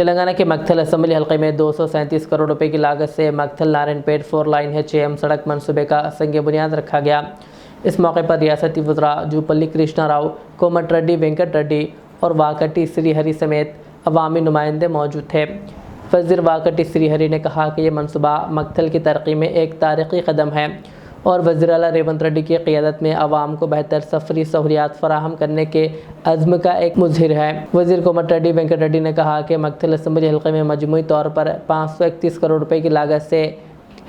तेलंगाना के मक्थल असेंबली हल्के में 237 करोड़ रुपए की लागत से मक्थल नारायणपेट 4 लाइन HAM सड़क मनसूबे का संग बुनियाद रखा गया। इस मौके पर रियासती वज़रा जूपल्ली कृष्णा राव, कोमट रेड्डी, वेंकट रेड्डी और वाकटी श्रीहरि समेत अवामी नुमाइंदे मौजूद थे। वज़ीर वाकटी श्रीहरि ने कहा कि यह मनसूबा मक्थल की तरक्की में एक तारीखी कदम है और वज़ीर आला रेवंत रेड्डी की क़ियादत में आवाम को बेहतर सफरी सहूलियात फराहम करने के अज़्म का एक मुज़हिर है। वज़ीर कोमट रेड्डी वेंकट रेड्डी ने कहा कि मक्थल असेंबली हल्के में मजमूई तौर पर 531 करोड़ रुपए की लागत से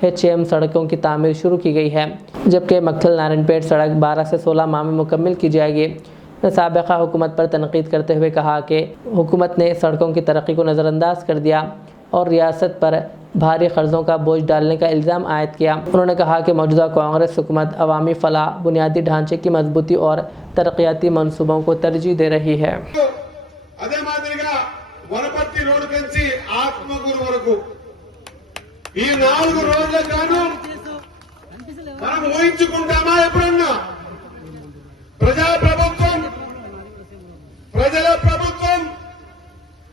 HAM सड़कों की तामीर शुरू की गई है, जबकि मक्थल नारायणपेट सड़क 12 से 16 माह में मुकम्मल की जाएगी। साबिक़ा हुकूमत पर तनकीद करते हुए कहा कि हुकूमत ने सड़कों की तरक्की को नज़रअंदाज कर दिया और रियासत पर भारी कर्ज़ों का बोझ डालने का इल्ज़ाम आयद किया। उन्होंने कहा कि मौजूदा कांग्रेस हुकूमत अवामी फलाह, बुनियादी ढांचे की मजबूती और तरक्याती मनसूबों को तरजीह दे रही है।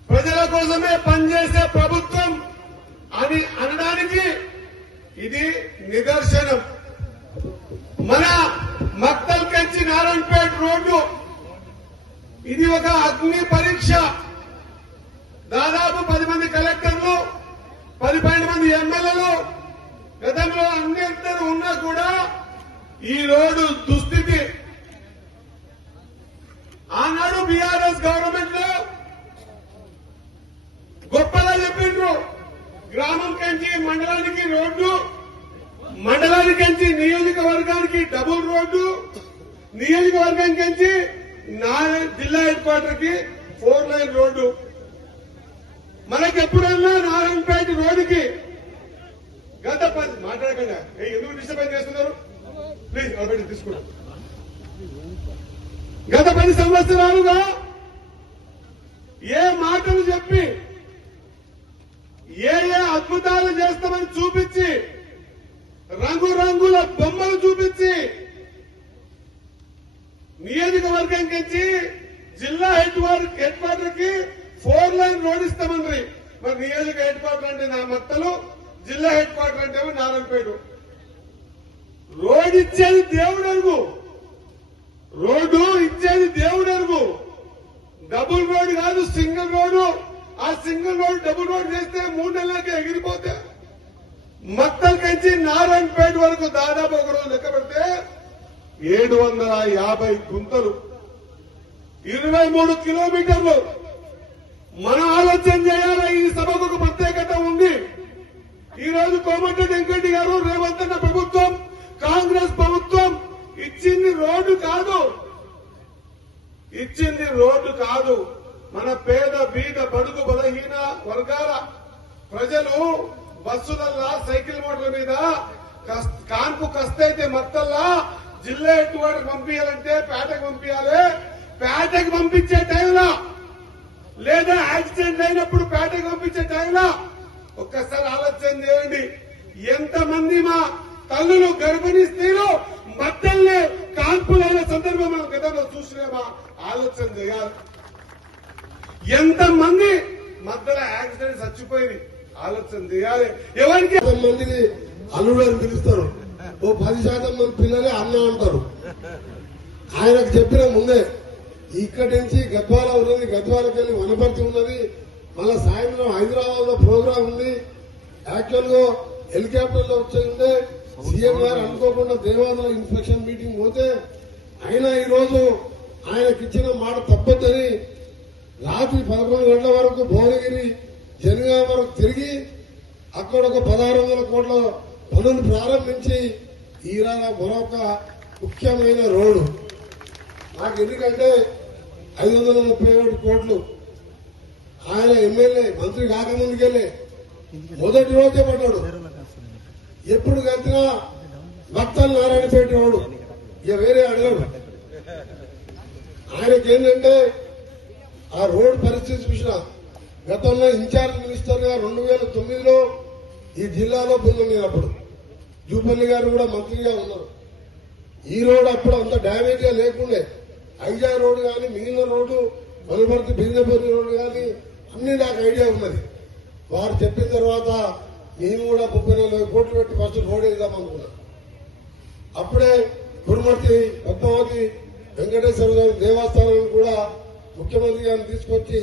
ప్రజల కోసమే పనిచేసే ప్రభుత్వం అని అనడానికి ఇది నిదర్శనం। మన మక్తల్ కంచి నారాయణపేట రోడ్డు ఇది ఒక అగ్ని పరీక్ష। దాదాపు 10 మంది కలెక్టర్లు, 12 మంది ఎమ్మెల్యేలు గతంలో అందరూ ఉన్నా కూడా ఈ రోడ్డు దుస్థితి ఆనాడు బీఆర్ఎస్ గవర్నమెంట్ లో గొప్పగా చెప్పిండ్రు। గ్రామం కంచి మండలానికి రోడ్డు, మండలానికి కంచి నియోజకవర్గానికి డబుల్ రోడ్డు, నియోజకవర్గం కంచి జిల్లా హెడ్ క్వార్టర్ కి 4 లైన్ రోడ్డు। మనకి ఎప్పుడన్నా నారాయణపేట రోడ్డుకి గత మాట్లాడకుండా ఎందుకు డిస్టర్బెన్స్ చేస్తున్నారు ప్లీజ్ తీసుకున్నాం। గత 10 సంవత్సరాలుగా ఏ మాటలు చెప్పి ఏ అద్భుతాలు చేస్తామని చూపించి రంగురంగుల బొమ్మలు చూపించి నియోజకవర్గం నుంచి జిల్లా హెడ్ క్వార్టర్ కి 4 లైన్ రోడ్ ఇస్తామని, మరి నియోజక హెడ్ క్వార్టర్ అంటే నా మత్తలు, జిల్లా హెడ్ క్వార్టర్ అంటే నారాయణపేట। రోడ్ ఇచ్చేది దేవుడు అరుగు, రోడ్డు ఇచ్చేది దేవుడు అరుగు। డబుల్ రోడ్ కాదు, సింగిల్ రోడ్డు। ఆ సింగిల్ రోడ్ డబుల్ రోడ్ చేస్తే 3 నెలలకే ఎగిరిపోతే మక్తల్ కంచి నారాయణపేట వరకు దాదాపు ఒక రోజు లెక్క పెడితే 750 గుంతలు, 23 కిలోమీటర్లు। మనం ఆలోచన చేయాలి, ఈ సభకు ఒక ప్రత్యేకత ఉంది। ఈ రోజు కోమటిరెడ్డి వెంకటరెడ్డి గారు, రేవంత్ అన్న ప్రభుత్వం, కాంగ్రెస్ ప్రభుత్వం ఇచ్చింది రోడ్డు కాదు, ఇచ్చింది రోడ్డు కాదు। మన పేద బీద బడుగు బలహీన వర్గాల ప్రజలు బస్సులల్లా, సైకిల్ మోటార్ల మీద కాన్పు కస్తైతే మత్తల్లా జిల్లా హెడ్ క్వార్టర్ పంపించాలంటే పేటకు పంపించాలి। పేటకు పంపించే టైంలో లేదా యాక్సిడెంట్ అయినప్పుడు పేటకు పంపించే టైంలో ఒక్కసారి ఆలోచన చేయండి, ఎంతమంది మా తల్లులు, గర్భిణీ స్త్రీలు మత్తల్ని కాన్పులైన సందర్భం మనం గతంలో చూసినామా? ఆలోచన చేయాలి। ఎంతమంది మధ్యలో యాక్సిడెంట్ చచ్చిపోయింది ఆలోచన చేయాలి। ఎవరికి మందిని అల్లుడు అని పిలుస్తారు, ఓ 10% మంది పిల్లలే అన్న అంటారు। ఆయనకు చెప్పిన ముందే ఇక్కడి నుంచి గద్వాల ఉన్నది, గద్వాలకి వెళ్ళి వనపర్తి ఉన్నది, మళ్ళా సాయంత్రం హైదరాబాద్ లో ప్రోగ్రాం ఉంది। యాక్చువల్ గా హెలికాప్టర్ లో వచ్చే సీఎం గారు అనుకోకుండా దేవాదుల ఇన్స్పెక్షన్ మీటింగ్ పోతే ఆయన ఈ రోజు ఆయనకి ఇచ్చిన మాట తప్పొద్దని రాత్రి 11 గంటల వరకు భువనగిరి జనగామ వరకు తిరిగి అక్కడ ఒక 1600 కోట్ల పనులు ప్రారంభించి ఈరాల మరొక ముఖ్యమైన రోడ్డు నాకు ఎందుకంటే 537 కోట్లు ఆయన ఎమ్మెల్యే మంత్రి కాకముందుకెళ్ళి మొదటి రోజే పడ్డాడు। ఎప్పుడు కట్టినా మక్తల్ నారాయణపేట రోడ్డు, ఇక వేరే అడగడు। ఆయనకేంటంటే ఆ రోడ్ పరిస్థితి చూసిన గతంలో ఇన్ఛార్జ్ మినిస్టర్ గా 2009లో ఈ జిల్లాలో పొందలేనప్పుడు జూపల్లి గారు కూడా మంత్రిగా ఉన్నారు। ఈ రోడ్ అప్పుడు అంత డ్యామేజ్ గా లేకుండే, ఐజా రోడ్ కానీ, మిగిలిన రోడ్డు వనపర్తి బిందెపల్లి రోడ్డు కానీ అన్ని నాకు ఐడియా ఉన్నది. వారు చెప్పిన తర్వాత నేను కూడా 30-40 కోట్లు పెట్టి ఫస్ట్ రోడ్ వేద్దాం అనుకున్నా. అప్పుడే కురుమర్తి పద్మావతి వెంకటేశ్వర స్వామి దేవస్థానాన్ని కూడా ముఖ్యమంత్రి గారిని తీసుకొచ్చి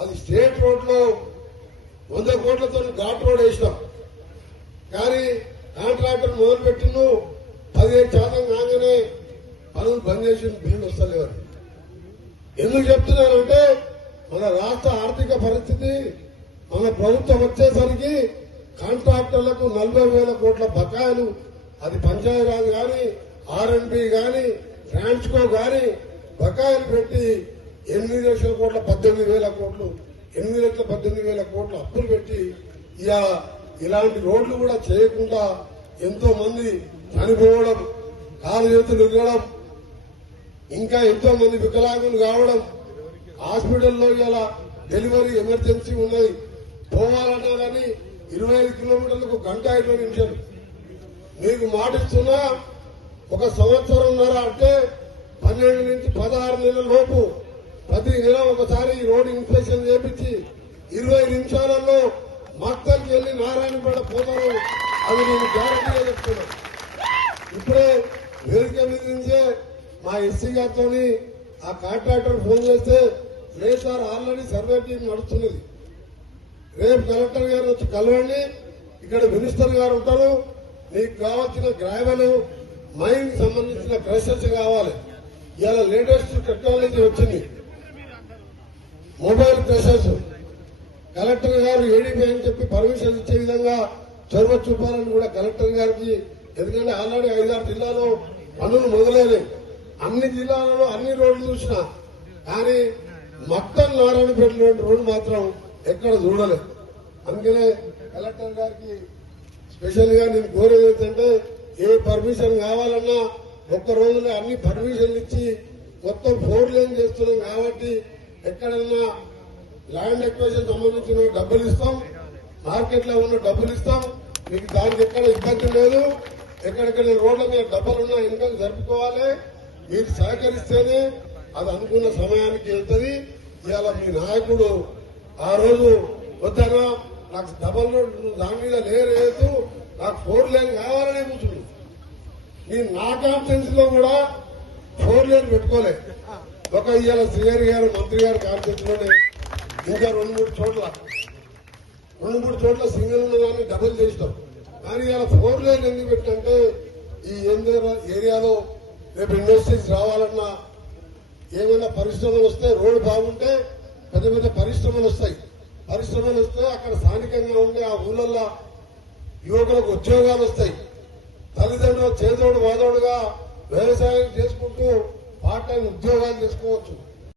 అది స్టేట్ రోడ్ లో 100 కోట్లతో ఘాట్ రోడ్ వేసినాం. కానీ కాంట్రాక్టర్ మొదలు పెట్టిను 15% కాగానే పనులు బంద్ చేసి బిల్లు వస్తలేవు. ఎందుకు చెప్తున్నానంటే మన రాష్ట్ర ఆర్థిక పరిస్థితి మన ప్రభుత్వం వచ్చేసరికి కాంట్రాక్టర్లకు 40,000 కోట్ల బకాయిలు, అది పంచాయతీరాజ్ గాని R&B గాని ట్రాన్స్కో గాని బకాయిలు పెట్టి 8 లక్షల కోట్ల 18,000 కోట్లు 8,18,000 కోట్ల అప్పులు పెట్టి ఇలాంటి రోడ్లు కూడా చేయకుండా ఎంతో మంది చనిపోవడం, కాలు చేతులు ఇరగడం, ఇంకా ఎంతో మంది వికలాంగులు కావడం, హాస్పిటల్లో ఇలా డెలివరీ ఎమర్జెన్సీ ఉన్నది, పోవాలన్నా కానీ 25 కిలోమీటర్లకు గంట 20 నిమిషాలు. మీకు మాటిస్తున్నా ఒక సంవత్సరంన్నర అంటే 12 నుంచి 16 నెలల లోపు ప్రతి నెల ఒకసారి రోడ్ ఇన్స్పెక్షన్ చేపించి 20 నిమిషాలలో మక్కల్కి వెళ్లి నారాయణపేట పోతారు. అది నేను గ్యారంటీగా చెప్తున్నా. ఇప్పుడే వేదిక మీద నుంచే మా ఎస్సీ గారితో ఆ కాంట్రాక్టర్ ఫోన్ చేస్తే లేదు సార్ ఆల్రెడీ సర్వే టీం నడుస్తున్నది, రేపు కలెక్టర్ గారు వచ్చి కలవండి, ఇక్కడ మినిస్టర్ గారు ఉంటారు, మీకు కావాల్సిన గ్రావెల్ మైన్ సంబంధించిన క్రషర్స్ కావాలి. ఇలా లేటెస్ట్ టెక్నాలజీ వచ్చింది, మొబైల్ క్రషర్స్. కలెక్టర్ గారు ఏడీపీ అని చెప్పి పర్మిషన్ ఇచ్చే విధంగా చొరవ చూపాలని కూడా కలెక్టర్ గారికి, ఎందుకంటే ఆల్రెడీ 5-6 జిల్లాలో పనులు మొదలైనవి. అన్ని జిల్లాలలో అన్ని రోడ్లు చూసినా కానీ మొత్తం నారాయణపేట రోడ్డు మాత్రం ఎక్కడ చూడలేదు. అందుకనే కలెక్టర్ గారికి స్పెషల్ గా నేను కోరేది ఏంటంటే ఏ పర్మిషన్ కావాలన్నా ఒక్క రోజులో అన్ని పర్మిషన్లు ఇచ్చి మొత్తం 4 లేన్ చేస్తున్నాం కాబట్టి ఎక్కడన్నా ల్యాండ్ ఎక్వేషన్ సంబంధించిన డబ్బులు ఇస్తాం, మార్కెట్ లో ఉన్న డబ్బులు ఇస్తాం. మీకు దానికి ఎక్కడ ఇబ్బంది లేదు. ఎక్కడెక్కడ రోడ్ల మీద డబ్బులున్నా ఇన్కమ్ జరుపుకోవాలి. మీరు సహకరిస్తేనే అది అనుకున్న సమయానికి వెళ్తుంది. ఇవాళ మీ నాయకుడు ఆ రోజు వద్దనా నాకు డబల్ రోడ్ దాని మీద లేదు, నాకు 4 లేన్ కావాలనే కూర్చుంది. నేను నా కాన్ఫరెన్స్ లో కూడా 4 లేన్ పెట్టుకోలే. ఒక ఇవాళ శ్రీహరి గారు మంత్రి గారు కాన్ఫరెన్స్ లోనే ఇంకా 2-3 చోట్ల సింగిల్ ఉన్నదాన్ని డబుల్ చేసినాం. కానీ ఇలా 4 లేన్ ఎందుకు పెట్టంటే ఈ ఏరియాలో రేపు ఇండస్ట్రీస్ రావాలన్నా ఏమైనా పరిశ్రమలు వస్తే రోడ్డు బాగుంటే పెద్ద పెద్ద పరిశ్రమలు వస్తాయి. పరిశ్రమలు వస్తే అక్కడ స్థానికంగా ఉండే ఆ ఊళ్ళల్లో యువకులకు ఉద్యోగాలు వస్తాయి. తల్లిదండ్రులు చేదోడు వాదోడుగా వ్యవసాయం చేసుకుంటూ పార్ట్ టైం ఉద్యోగాలు చేసుకోవచ్చు.